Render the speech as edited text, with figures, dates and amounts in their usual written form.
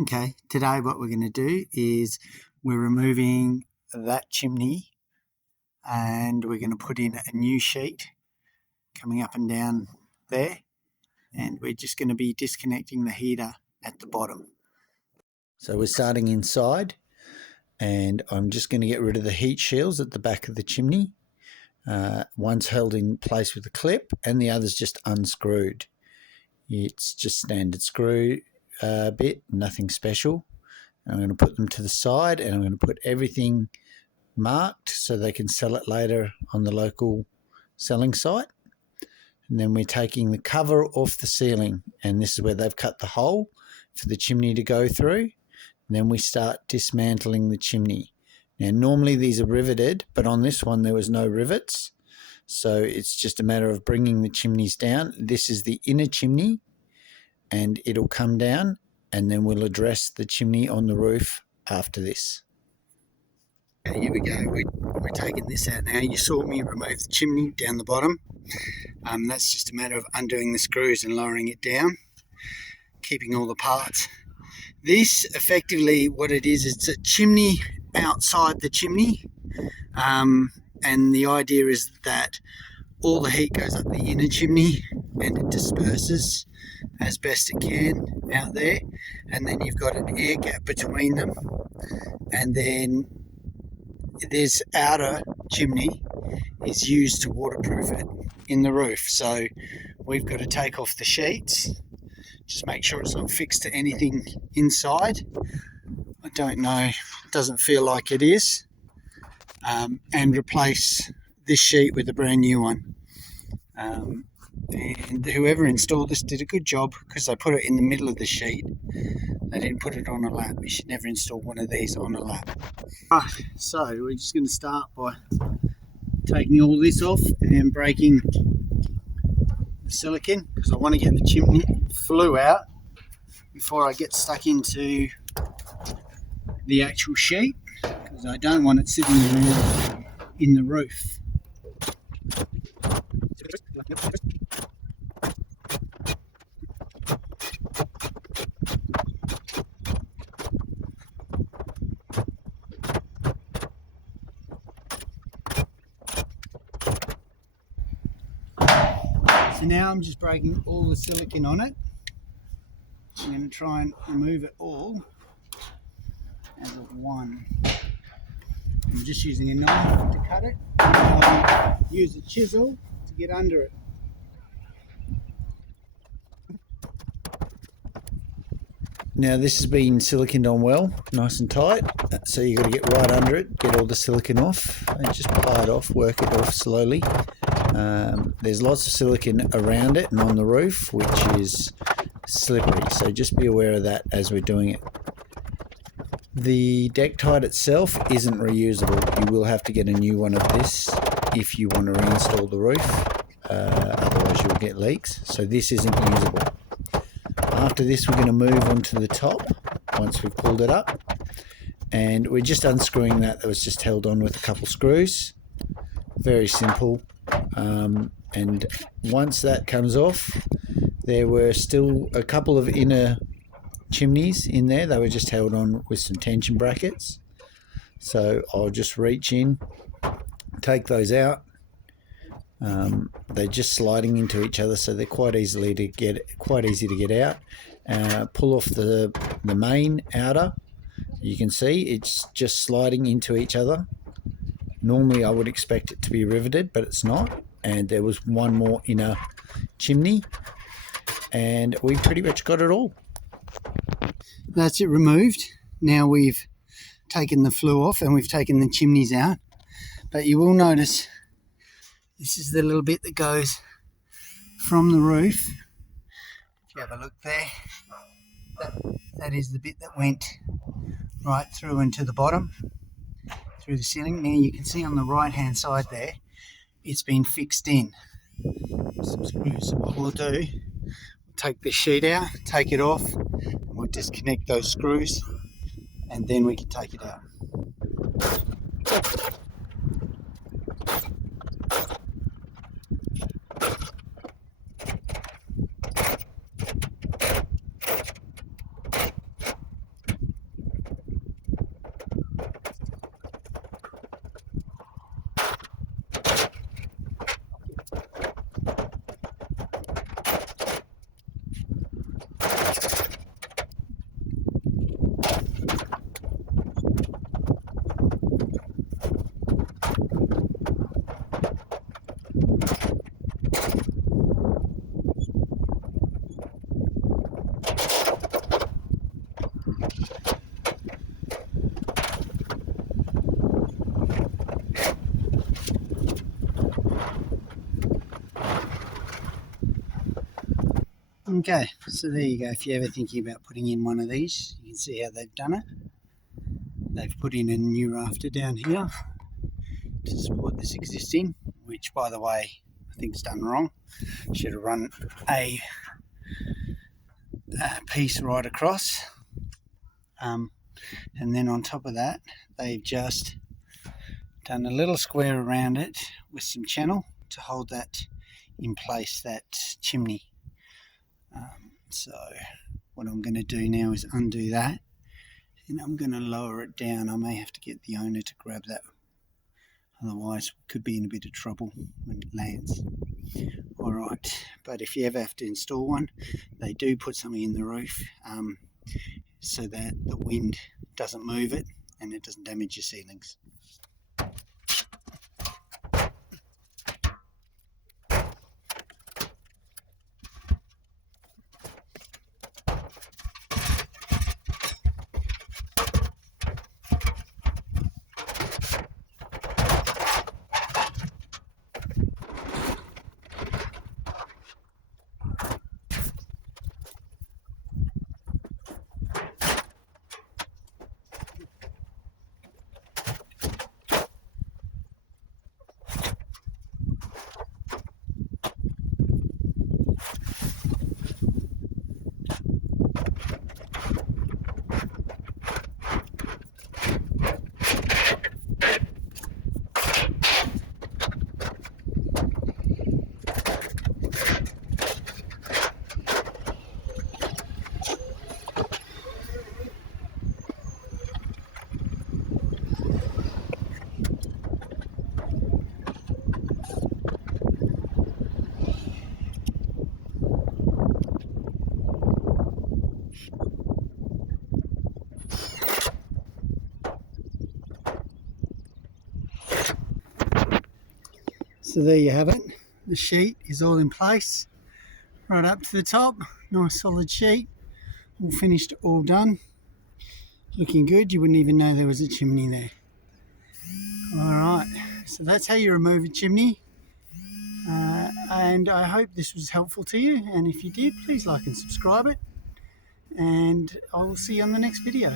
Okay, today what we're going to do is we're removing that chimney and we're going to put in a new sheet coming up and down there, and we're just going to be disconnecting the heater at the bottom. So we're starting inside, and I'm just going to get rid of the heat shields at the back of the chimney. One's held in place with a clip and the other's just unscrewed. It's just standard screw bit, nothing special. I'm going to put them to the side, and I'm going to put everything marked so they can sell it later on the local selling site. And then we're taking the cover off the ceiling, and this is where they've cut the hole for the chimney to go through. And then we start dismantling the chimney. Now normally these are riveted, but on this one there was no rivets, so it's just a matter of bringing the chimneys down. This is the inner chimney, and it'll come down, and then we'll address the chimney on the roof after this. Okay, here we go. We're taking this out now. You saw me remove the chimney down the bottom. That's just a matter of undoing the screws and lowering it down, keeping all the parts. This, effectively, what it is, it's a chimney outside the chimney, and the idea is that all the heat goes up the inner chimney and it disperses as best it can out there, and then you've got an air gap between them, and then this outer chimney is used to waterproof it in the roof. So we've got to take off the sheets, just make sure it's not fixed to anything inside. I don't know, it doesn't feel like it is, and replace this sheet with a brand new one. And whoever installed this did a good job, because they put it in the middle of the sheet. They didn't put it on a lap. You should never install one of these on a lap. So we're just going to start by taking all this off and breaking the silicone, because I want to get the chimney flue out before I get stuck into the actual sheet, because I don't want it sitting around in the roof. So now I'm just breaking all the silicone on it. I'm going to try and remove it all as of one. I'm just using a knife to cut it. I'll use a chisel to get under it. Now this has been siliconed on well, nice and tight, so you've got to get right under it, get all the silicone off, and just ply it off, work it off slowly. There's lots of silicone around it and on the roof, which is slippery, so just be aware of that as we're doing it. The deck tide itself isn't reusable. You will have to get a new one of this if you want to reinstall the roof, otherwise you'll get leaks, so this isn't usable. After this we're going to move on to the top once we've pulled it up, and we're just unscrewing that was just held on with a couple screws. Very simple. And once that comes off, there were still a couple of inner chimneys in there. They were just held on with some tension brackets, so I'll just reach in, take those out. They're just sliding into each other, so they're quite easy to get out. Pull off the main outer. You can see it's just sliding into each other. Normally I would expect it to be riveted, but it's not, and there was one more inner chimney, and we pretty much got it all. That's it removed. Now we've taken the flue off and we've taken the chimneys out, but you will notice this is the little bit that goes from the roof. If you have a look there, that is the bit that went right through into the bottom, through the ceiling. Now you can see on the right hand side there, it's been fixed in with some screws. So what we'll do, we'll take this sheet out, take it off, and we'll disconnect those screws, and then we can take it out. Okay, so there you go. If you're ever thinking about putting in one of these, you can see how they've done it. They've put in a new rafter down here to support this existing, which, by the way, I think is done wrong. Should have run a piece right across. And then on top of that, they've just done a little square around it with some channel to hold that in place, that chimney. So what I'm going to do now is undo that, and I'm going to lower it down. I may have to get the owner to grab that, otherwise we could be in a bit of trouble when it lands. Alright, but if you ever have to install one, they do put something in the roof so that the wind doesn't move it and it doesn't damage your ceilings. So there you have it. The sheet is all in place, right up to the top. Nice solid sheet, all finished, all done. Looking good. You wouldn't even know there was a chimney there. Alright, so that's how you remove a chimney. And I hope this was helpful to you, and if you did, please like and subscribe it, and I will see you on the next video.